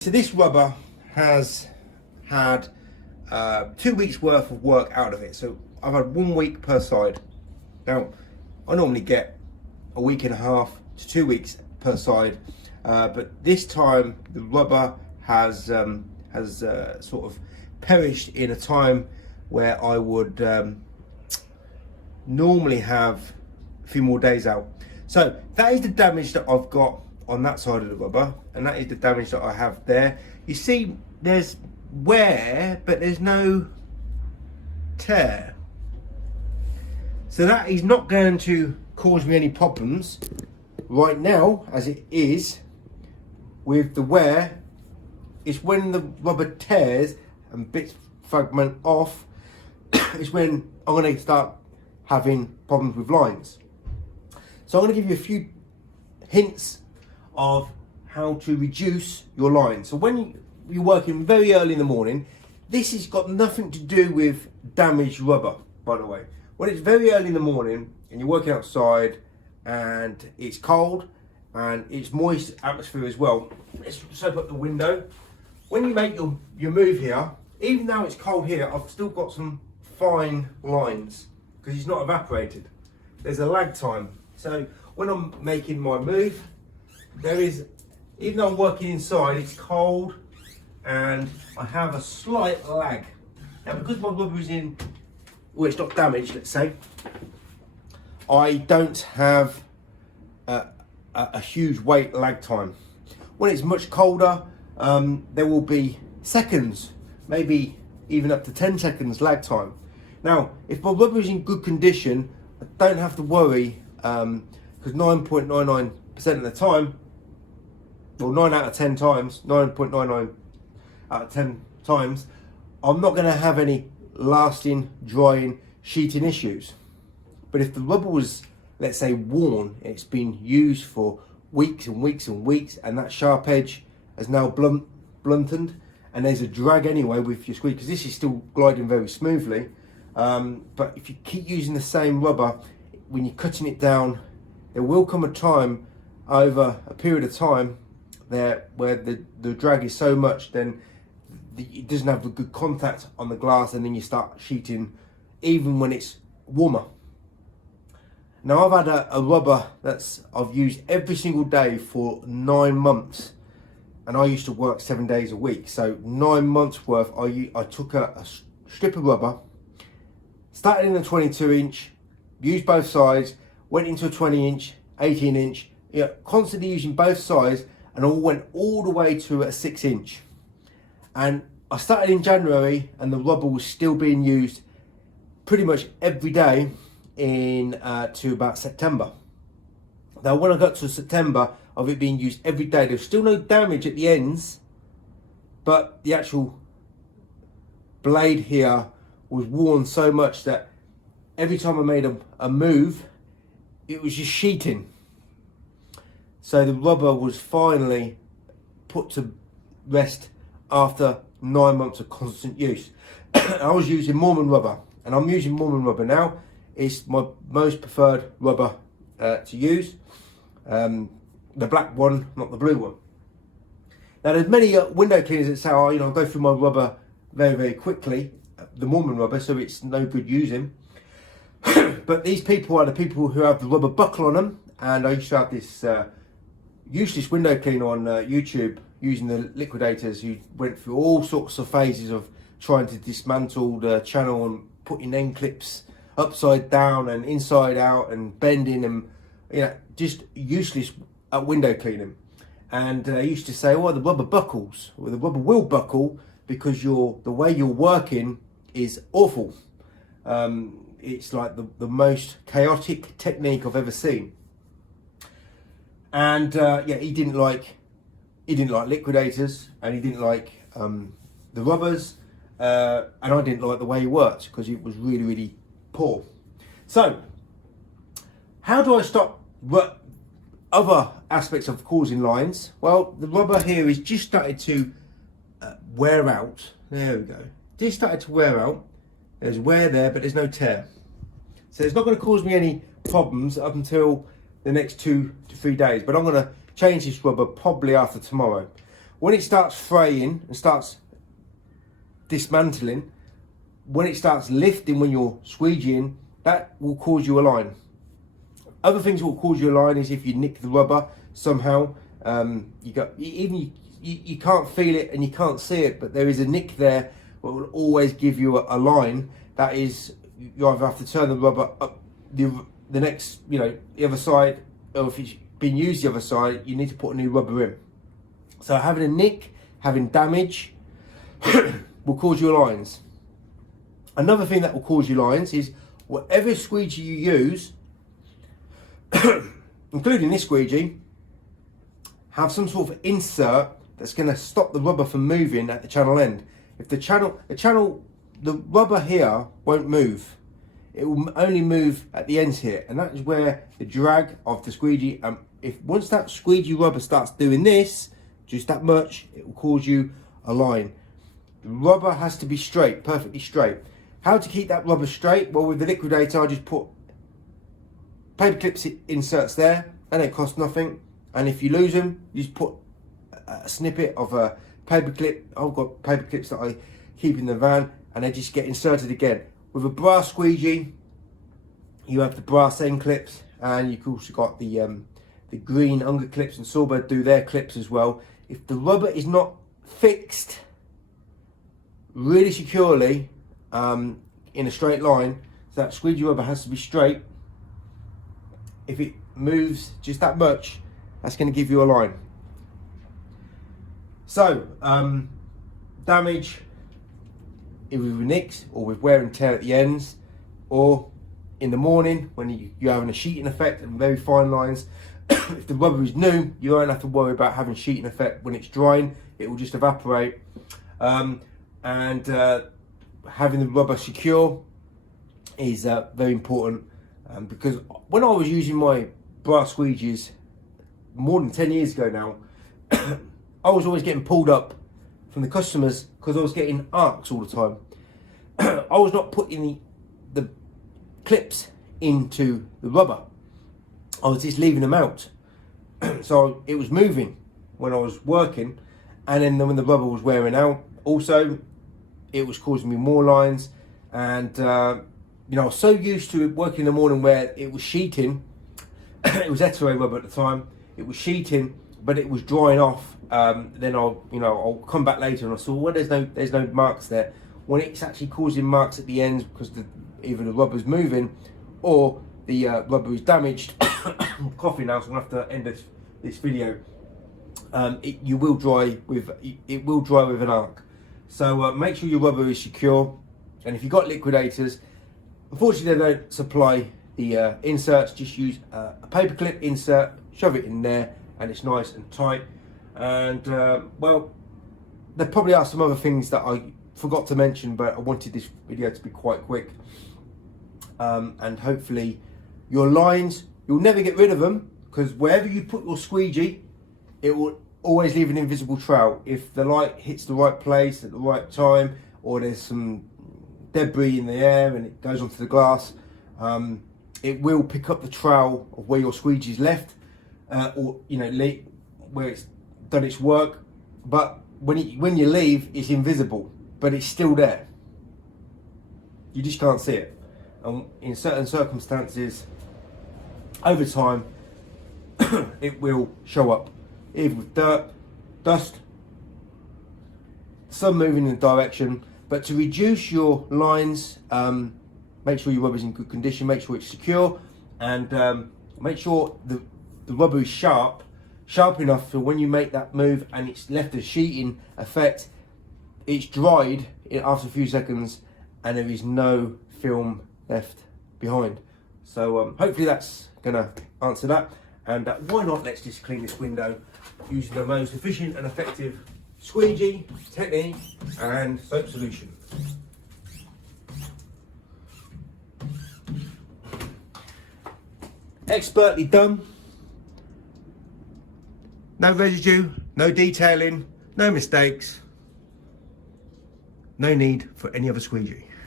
So this rubber has had 2 weeks worth of work out of it. So I've had 1 week per side. Now I normally get a week and a half to 2 weeks per side, but this time the rubber has sort of perished in a time where I would normally have a few more days out. So that is the damage that I've got on that side of the rubber, and that is the damage that I have there. You see there's wear, but there's no tear. So that is not going to cause me any problems right now as it is with the wear. It's when the rubber tears and bits fragment off, it's when I'm going to start having problems with lines. So I'm going to give you a few hints of how to reduce your lines. So when you're working very early in the morning, this has got nothing to do with damaged rubber, by the way. When it's very early in the morning and you're working outside and it's cold and it's moist atmosphere as well, let's just open up the window. When you make your move here, even though it's cold here, I've still got some fine lines because it's not evaporated. There's a lag time. So when I'm making my move, there is, even though I'm working inside, it's cold and I have a slight lag. Now because my rubber is in, well, it's not damaged, let's say, I don't have a huge weight lag time. When it's much colder, there will be seconds, maybe even up to 10 seconds lag time. Now, if my rubber is in good condition, I don't have to worry, because 9.99% of the time, well, 9 out of 10 times, 9.99 out of 10 times, I'm not going to have any lasting drying sheeting issues. But if the rubber was, let's say, worn, it's been used for weeks and weeks and weeks, and that sharp edge has now blunted, and there's a drag anyway with your squeeze, because this is still gliding very smoothly, but if you keep using the same rubber, when you're cutting it down, there will come a time over a period of time there where the drag is so much, then it doesn't have a good contact on the glass, and then you start sheeting even when it's warmer. Now I've had a rubber I've used every single day for 9 months, and I used to work 7 days a week. So 9 months worth, I took a strip of rubber, started in a 22 inch, used both sides, went into a 20 inch, 18 inch, constantly using both sides, and all went all the way to a 6 inch. And I started in January, and the rubber was still being used pretty much every day to about September. Now when I got to September of it being used every day, there's still no damage at the ends, but the actual blade here was worn so much that every time I made a move, it was just sheeting. So the rubber was finally put to rest after 9 months of constant use. I was using Mormon rubber, and I'm using Mormon rubber now. It's my most preferred rubber to use. The black one, not the blue one. Now there's many window cleaners that say, oh, I go through my rubber very, very quickly, the Mormon rubber, so it's no good using. But these people are the people who have the rubber buckle on them, and I used to have this useless window cleaner on YouTube using the liquidators, who went through all sorts of phases of trying to dismantle the channel and putting end clips upside down and inside out and bending and just useless at window cleaning. And I used to say, oh, the rubber buckles, or the rubber will buckle because the way you're working is awful. It's like the most chaotic technique I've ever seen. And he didn't like liquidators, and he didn't like the rubbers, and I didn't like the way he worked because it was really, really poor. So how do I stop other aspects of causing lines? Well, the rubber here is just started to wear out. There we go. Just started to wear out. There's wear there, but there's no tear. So it's not going to cause me any problems up until the next 2 to 3 days, but I'm going to change this rubber probably after tomorrow. When it starts fraying and starts dismantling, when it starts lifting when you're squeegeeing, that will cause you a line. Other things that will cause you a line is if you nick the rubber somehow. You can't feel it and you can't see it, but there is a nick there that will always give you a line. That is, you either have to turn the rubber up the next, the other side, or if it's been used the other side, you need to put a new rubber in. So having a nick, having damage will cause you lines. Another thing that will cause you lines is whatever squeegee you use, including this squeegee, have some sort of insert that's going to stop the rubber from moving at the channel end. If the rubber here won't move. It will only move at the ends here, and that is where the drag of the squeegee, if once that squeegee rubber starts doing this, just that much, it will cause you a line. The rubber has to be straight, perfectly straight. How to keep that rubber straight? Well, with the liquidator, I just put paper clips inserts there, and it costs nothing. And if you lose them, you just put a snippet of a paper clip. I've got paper clips that I keep in the van, and they just get inserted again. With a brass squeegee, you have the brass end clips, and you've also got the green Unger clips, and Sawbird do their clips as well. If the rubber is not fixed really securely in a straight line, so that squeegee rubber has to be straight. If it moves just that much, that's going to give you a line. So, damage, either with nicks or with wear and tear at the ends, or in the morning when you're having a sheeting effect and very fine lines. If the rubber is new, you won't have to worry about having sheeting effect. When it's drying, it will just evaporate. And having the rubber secure is very important, because when I was using my brass squeegees more than 10 years ago now, I was always getting pulled up from the customers because I was getting arcs all the time. I was not putting the clips into the rubber. I was just leaving them out. So it was moving when I was working, and then when the rubber was wearing out, also it was causing me more lines. And I was so used to working in the morning where it was sheeting. It was hetero rubber at the time. It was sheeting, but it was drying off. Then I'll come back later and I saw, well, there's no marks there. When it's actually causing marks at the ends because either the rubber's moving or the rubber is damaged. I'm coughing now, so I'm gonna have to end this video. It will dry with an arc. So make sure your rubber is secure. And if you've got liquidators, unfortunately they don't supply the inserts. Just use a paper clip insert, shove it in there, and it's nice and tight. And well, there probably are some other things that I forgot to mention, but I wanted this video to be quite quick. And hopefully your lines, you'll never get rid of them, because wherever you put your squeegee, it will always leave an invisible trail. If the light hits the right place at the right time, or there's some debris in the air and it goes onto the glass, it will pick up the trail of where your squeegee's left, or where it's done its work. But when you leave, it's invisible, but it's still there. You just can't see it. And in certain circumstances, over time, it will show up, either with dirt, dust, sun moving in the direction. But to reduce your lines, make sure your rubber is in good condition, make sure it's secure, and make sure the rubber is sharp enough for when you make that move and it's left a sheeting effect, it's dried after a few seconds and there is no film left behind. So hopefully that's gonna answer that. And why not, let's just clean this window using the most efficient and effective squeegee technique and soap solution. Expertly done. No residue, no detailing, no mistakes. No need for any other squeegee.